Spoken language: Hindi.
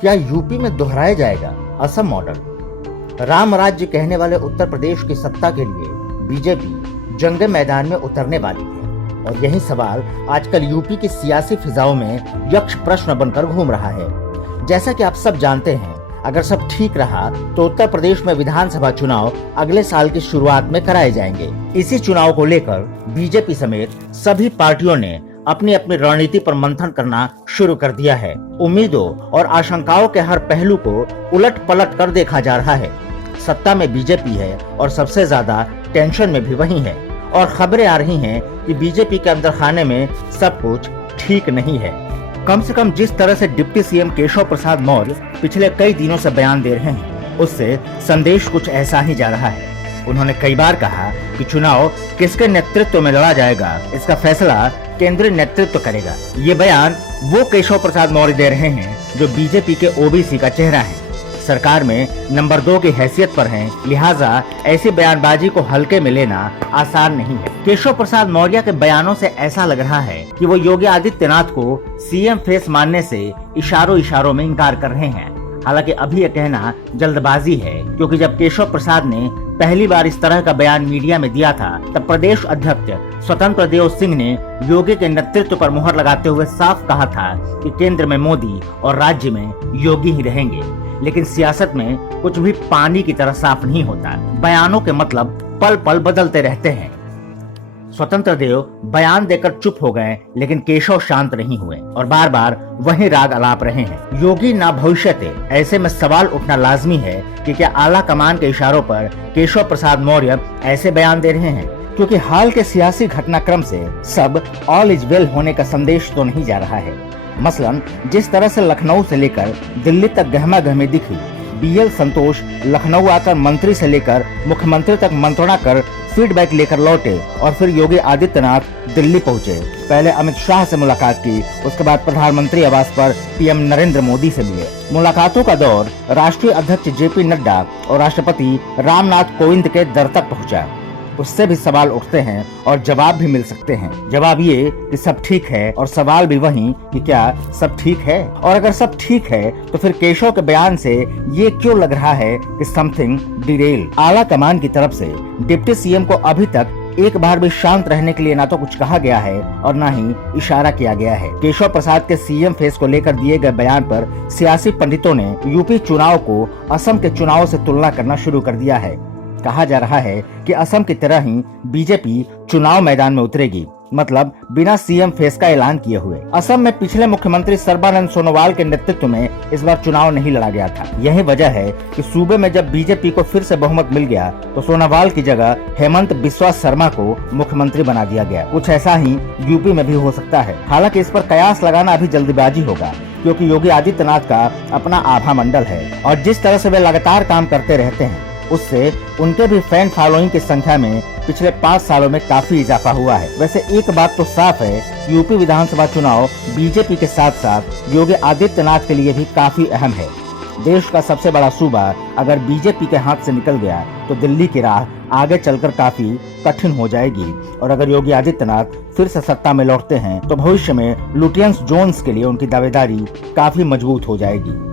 क्या यूपी में दोहराया जाएगा असम मॉडल? राम राज्य कहने वाले उत्तर प्रदेश की सत्ता के लिए बीजेपी जंग मैदान में उतरने वाली है और यही सवाल आजकल यूपी की सियासी फिजाओं में यक्ष प्रश्न बनकर घूम रहा है। जैसा कि आप सब जानते हैं, अगर सब ठीक रहा तो उत्तर प्रदेश में विधानसभा चुनाव अगले साल की शुरुआत में कराए जाएंगे। इसी चुनाव को लेकर बीजेपी समेत सभी पार्टियों ने अपनी अपनी रणनीति पर मंथन करना शुरू कर दिया है। उम्मीदों और आशंकाओं के हर पहलू को उलट पलट कर देखा जा रहा है। सत्ता में बीजेपी है और सबसे ज्यादा टेंशन में भी वही है और खबरें आ रही हैं कि बीजेपी के अंदर खाने में सब कुछ ठीक नहीं है। कम से कम जिस तरह से डिप्टी सीएम केशव प्रसाद मौर्य पिछले कई दिनों से बयान दे रहे हैं, उससे संदेश कुछ ऐसा ही जा रहा है। उन्होंने कई बार कहा कि चुनाव किसके नेतृत्व में लड़ा जाएगा, इसका फैसला केंद्रीय नेतृत्व करेगा। ये बयान वो केशव प्रसाद मौर्य दे रहे हैं जो बीजेपी के ओबीसी का चेहरा है, सरकार में नंबर 2 की हैसियत पर हैं, लिहाजा ऐसी बयानबाजी को हल्के में लेना आसान नहीं है। केशव प्रसाद मौर्य के बयानों से ऐसा लग रहा है कि वो योगी आदित्यनाथ को सीएम फेस मानने से इशारों में इंकार कर रहे हैं। हालांकि अभी यह कहना जल्दबाजी है, क्योंकि जब केशव प्रसाद ने पहली बार इस तरह का बयान मीडिया में दिया था, तब प्रदेश अध्यक्ष स्वतंत्र देव सिंह ने योगी के नेतृत्व पर मुहर लगाते हुए साफ कहा था कि केंद्र में मोदी और राज्य में योगी ही रहेंगे। लेकिन सियासत में कुछ भी पानी की तरह साफ नहीं होता। बयानों के मतलब पल पल बदलते रहते हैं। स्वतंत्र देव बयान देकर चुप हो गए, लेकिन केशव शांत नहीं हुए और बार बार वही राग अलाप रहे हैं। योगी ना भविष्यते। ऐसे में सवाल उठना लाजमी है कि क्या आला कमान के इशारों पर केशव प्रसाद मौर्य ऐसे बयान दे रहे हैं, क्योंकि हाल के सियासी घटनाक्रम से सब ऑल इज वेल होने का संदेश तो नहीं जा रहा है। मसलन जिस तरह से लखनऊ से लेकर दिल्ली तक गहमा गहमी दिखी, बीएल संतोष लखनऊ आकर मंत्री से लेकर मुख्यमंत्री तक मंत्रणा कर फीडबैक लेकर लौटे और फिर योगी आदित्यनाथ दिल्ली पहुंचे। पहले अमित शाह से मुलाकात की, उसके बाद प्रधानमंत्री आवास पर पीएम नरेंद्र मोदी से मिले। मुलाकातों का दौर राष्ट्रीय अध्यक्ष जेपी नड्डा और राष्ट्रपति रामनाथ कोविंद के दर तक पहुंचा। उससे भी सवाल उठते हैं और जवाब भी मिल सकते हैं। जवाब ये कि सब ठीक है और सवाल भी वही कि क्या सब ठीक है, और अगर सब ठीक है तो फिर केशव के बयान से ये क्यों लग रहा है कि समथिंग डिरेल। आला कमान की तरफ से डिप्टी सीएम को अभी तक एक बार भी शांत रहने के लिए ना तो कुछ कहा गया है और ना ही इशारा किया गया है। केशव प्रसाद के सीएम फेस को लेकर दिए गए बयान पर सियासी पंडितों ने यूपी चुनाव को असम के चुनाव से तुलना करना शुरू कर दिया है। कहा जा रहा है कि असम की तरह ही बीजेपी चुनाव मैदान में उतरेगी, मतलब बिना सीएम फेस का ऐलान किए हुए। असम में पिछले मुख्यमंत्री सर्बानंद सोनोवाल के नेतृत्व में इस बार चुनाव नहीं लड़ा गया था। यही वजह है कि सूबे में जब बीजेपी को फिर से बहुमत मिल गया तो सोनोवाल की जगह हेमंत बिस्वा शर्मा को मुख्यमंत्री बना दिया गया। कुछ ऐसा ही यूपी में भी हो सकता है। हालांकि इस पर कयास लगाना अभी जल्दबाजी होगा, क्योंकि योगी आदित्यनाथ का अपना आभा मंडल है और जिस तरह से वे लगातार काम करते रहते हैं, उससे उनके भी फैन फॉलोइंग की संख्या में पिछले 5 सालों में काफी इजाफा हुआ है। वैसे एक बात तो साफ है, यूपी विधानसभा चुनाव बीजेपी के साथ साथ योगी आदित्यनाथ के लिए भी काफी अहम है। देश का सबसे बड़ा सूबा अगर बीजेपी के हाथ से निकल गया तो दिल्ली की राह आगे चलकर काफी कठिन हो जाएगी, और अगर योगी आदित्यनाथ फिर से सत्ता में लौटते हैं तो भविष्य में लुटियंस जोन्स के लिए उनकी दावेदारी काफी मजबूत हो जाएगी।